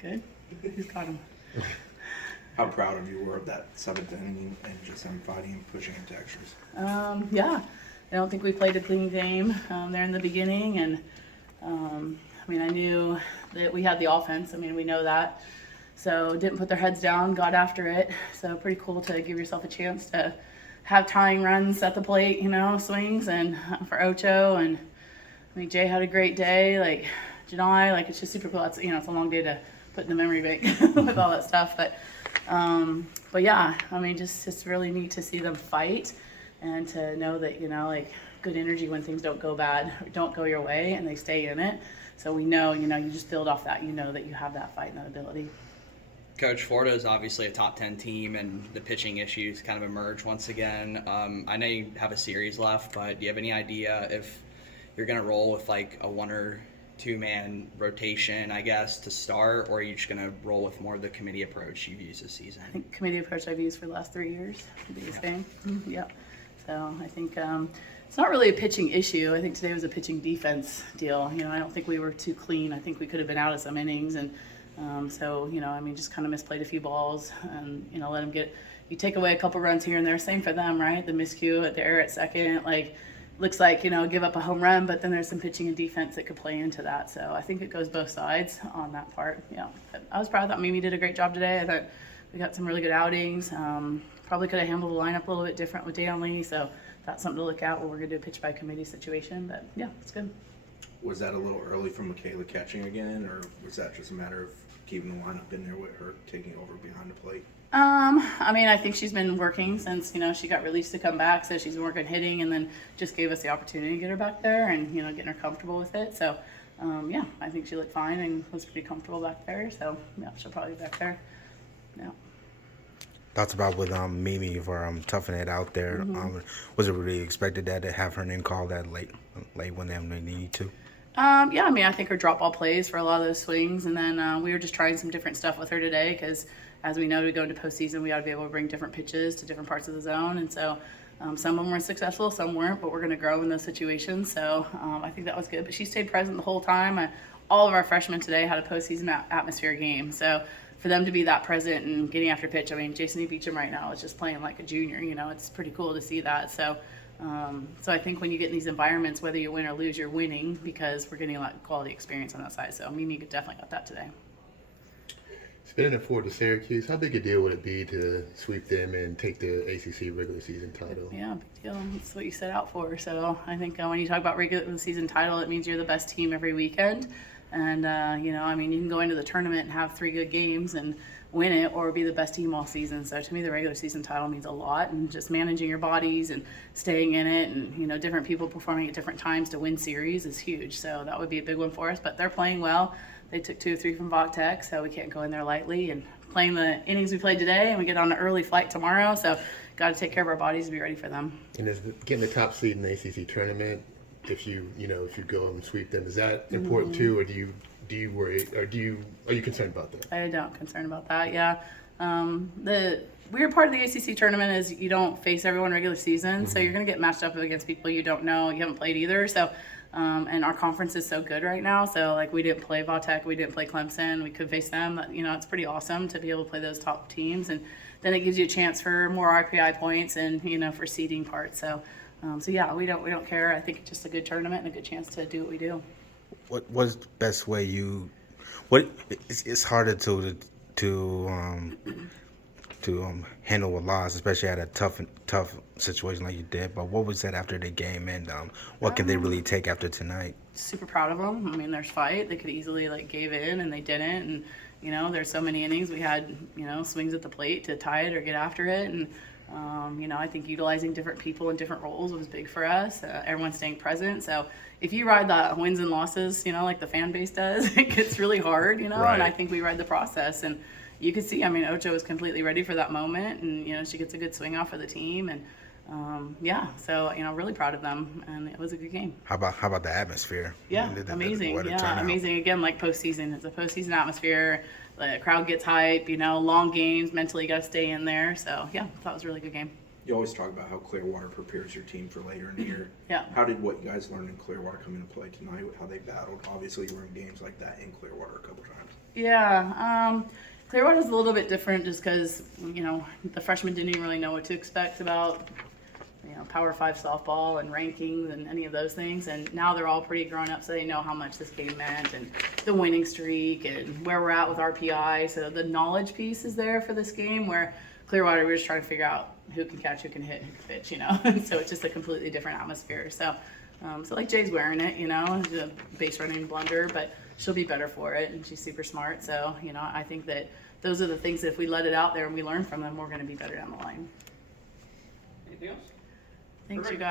Good. Who's got him? How proud of you were of that seventh inning and just them fighting and pushing into extras? Yeah. I don't think we played a clean game there in the beginning, and I knew that we had the offense. We know that. So didn't put their heads down, got after it. So pretty cool to give yourself a chance to have tying runs at the plate, swings, and for Ocho. And Jay had a great day. Like Janai, it's just super cool. It's it's a long day to put in the memory bank with all that stuff. But yeah, just really neat to see them fight and to know that good energy when things don't go bad, don't go your way, and they stay in it. So we know, you just build off that. That you have that fight and that ability. Coach, Florida is obviously a top 10 team, and the pitching issues kind of emerge once again. I know you have a series left, but do you have any idea if you're going to roll with a 1 or 2 man rotation, I guess, to start, or are you just going to roll with more of the committee approach you've used this season? I think committee approach I've used for the last 3 years would be the same. Yeah. So I think it's not really a pitching issue. I think today was a pitching defense deal. I don't think we were too clean. I think we could have been out of some innings, and just kind of misplayed a few balls and, let them you take away a couple runs here and there. Same for them, right? The miscue at the error at second, looks like, give up a home run, but then there's some pitching and defense that could play into that. So I think it goes both sides on that part. Yeah. But I was proud. I thought Mimi did a great job today. I thought we got some really good outings. Probably could have handled the lineup a little bit different with Dan Lee. So that's something to look at when we're going to do a pitch by committee situation. But yeah, it's good. Was that a little early for Michaela catching again, or was that just a matter of keeping the lineup in there with her taking over behind the plate? I think she's been working since, she got released to come back. So she's been working hitting, and then just gave us the opportunity to get her back there and, getting her comfortable with it. So, yeah, I think she looked fine and was pretty comfortable back there. So, yeah, she'll probably be back there. Yeah. Thoughts about with Mimi for toughing it out there. Mm-hmm. Was it really expected that to have her name called that late when they need to? Yeah, I think her drop ball plays for a lot of those swings, and then we were just trying some different stuff with her today because, as we know, to go into postseason, we ought to be able to bring different pitches to different parts of the zone, and so some of them were successful, some weren't, but we're going to grow in those situations. So I think that was good. But she stayed present the whole time. All of our freshmen today had a postseason atmosphere game, so for them to be that present and getting after pitch, Jason E. Beecham right now is just playing like a junior. It's pretty cool to see that. So I think when you get in these environments, whether you win or lose, you're winning because we're getting a lot of quality experience on that side. So Mimi definitely got that today. Spinning it forward to Syracuse, how big a deal would it be to sweep them and take the ACC regular season title? Yeah, big deal. That's what you set out for. So I think when you talk about regular season title, it means you're the best team every weekend. And, you can go into the tournament and have 3 good games and win it or be the best team all season. So to me, the regular season title means a lot, and just managing your bodies and staying in it and, different people performing at different times to win series is huge. So that would be a big one for us, but they're playing well. They took 2 or 3 from Tech, so we can't go in there lightly, and playing the innings we played today, and we get on an early flight tomorrow. So got to take care of our bodies and be ready for them. And is getting the top seed in the ACC tournament, if you go and sweep them, is that important too, or do you worry, or are you concerned about that? I don't concerned about that. Yeah, the weird part of the ACC tournament is you don't face everyone regular season, so you're gonna get matched up against people you don't know, you haven't played either. So, and our conference is so good right now. So we didn't play Tech, we didn't play Clemson, we could face them. It's pretty awesome to be able to play those top teams, and then it gives you a chance for more RPI points and for seeding parts. So yeah, we don't care. I think it's just a good tournament and a good chance to do what we do. What's the best way it's harder to handle a loss, especially at a tough situation like you did. But what was that after the game, and what can they really take after tonight? Super proud of them. There's fight. They could easily gave in, and they didn't. And there's so many innings we had. Swings at the plate to tie it or get after it, and I think utilizing different people in different roles was big for us. Everyone staying present. So if you ride the wins and losses, like the fan base does, it gets really hard, Right. And I think we ride the process. And you could see, Ocho was completely ready for that moment. And, she gets a good swing off of the team. And, so, really proud of them. And it was a good game. How about the atmosphere? Yeah, amazing. Amazing. Again, like postseason. It's a postseason atmosphere. The crowd gets hype, long games. Mentally, you got to stay in there. So, yeah, I thought it was a really good game. You always talk about how Clearwater prepares your team for later in the year. Yeah. How did what you guys learned in Clearwater come into play tonight? How they battled? Obviously, you were in games like that in Clearwater a couple times. Yeah, Clearwater's a little bit different just because, the freshmen didn't even really know what to expect about, Power 5 softball and rankings and any of those things. And now they're all pretty grown up, so they know how much this game meant and the winning streak and where we're at with RPI. So the knowledge piece is there for this game, where Clearwater, we're just trying to figure out who can catch, who can hit, who can pitch, And so it's just a completely different atmosphere. So, so like Jay's wearing it, the base running blunder, but she'll be better for it, and she's super smart. So, I think that those are the things that if we let it out there and we learn from them, we're going to be better down the line. Anything else? Thanks, you guys.